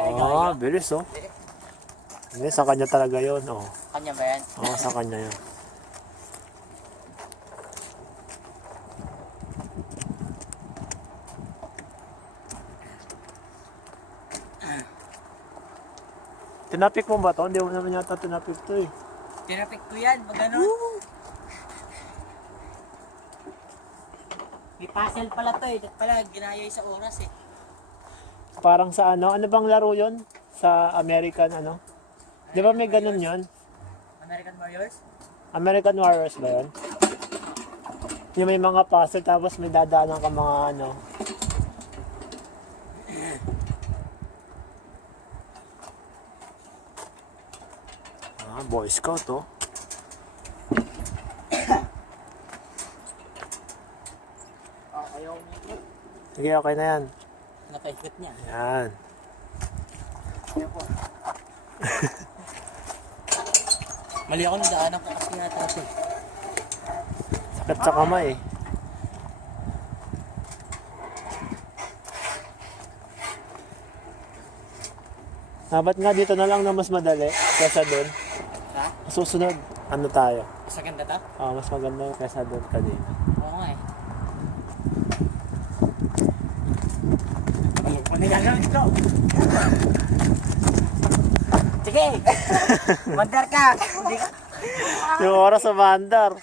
Ah, bilis oh. Hindi, sa kanya talaga yun. Oh. Kanya ba yan? Oo, sa kanya yun. Tinapik mo ba to? Hindi mo naman yata tinapik to eh. Tinapik ko yan, pag ano. May puzzle pala to eh. Dapat pala ginaya sa oras eh. Parang sa ano? Ano bang laro yun? Sa American ano? Di ba may ganun yun? American Warriors? American Warriors ba yun? Yung may mga puzzle tapos may dadaanan ka mga ano. Ah, Boy Scout oh. Ayaw mo ito. Sige, okay na yan. Nakaikot niya. Yan. Ayaw po. Mali ako nung daanan ko kasi yata ito. Sakit sa kamay eh. Dapat nga dito na lang na mas madali kaysa doon. Ha? Susunod, ano tayo? Sa ganda to? Mas maganda kaysa doon kanina. Oo nga eh. Ano gagawin ko? Sige! Mandar ka! Hindi ka. Yung oras sa bandar.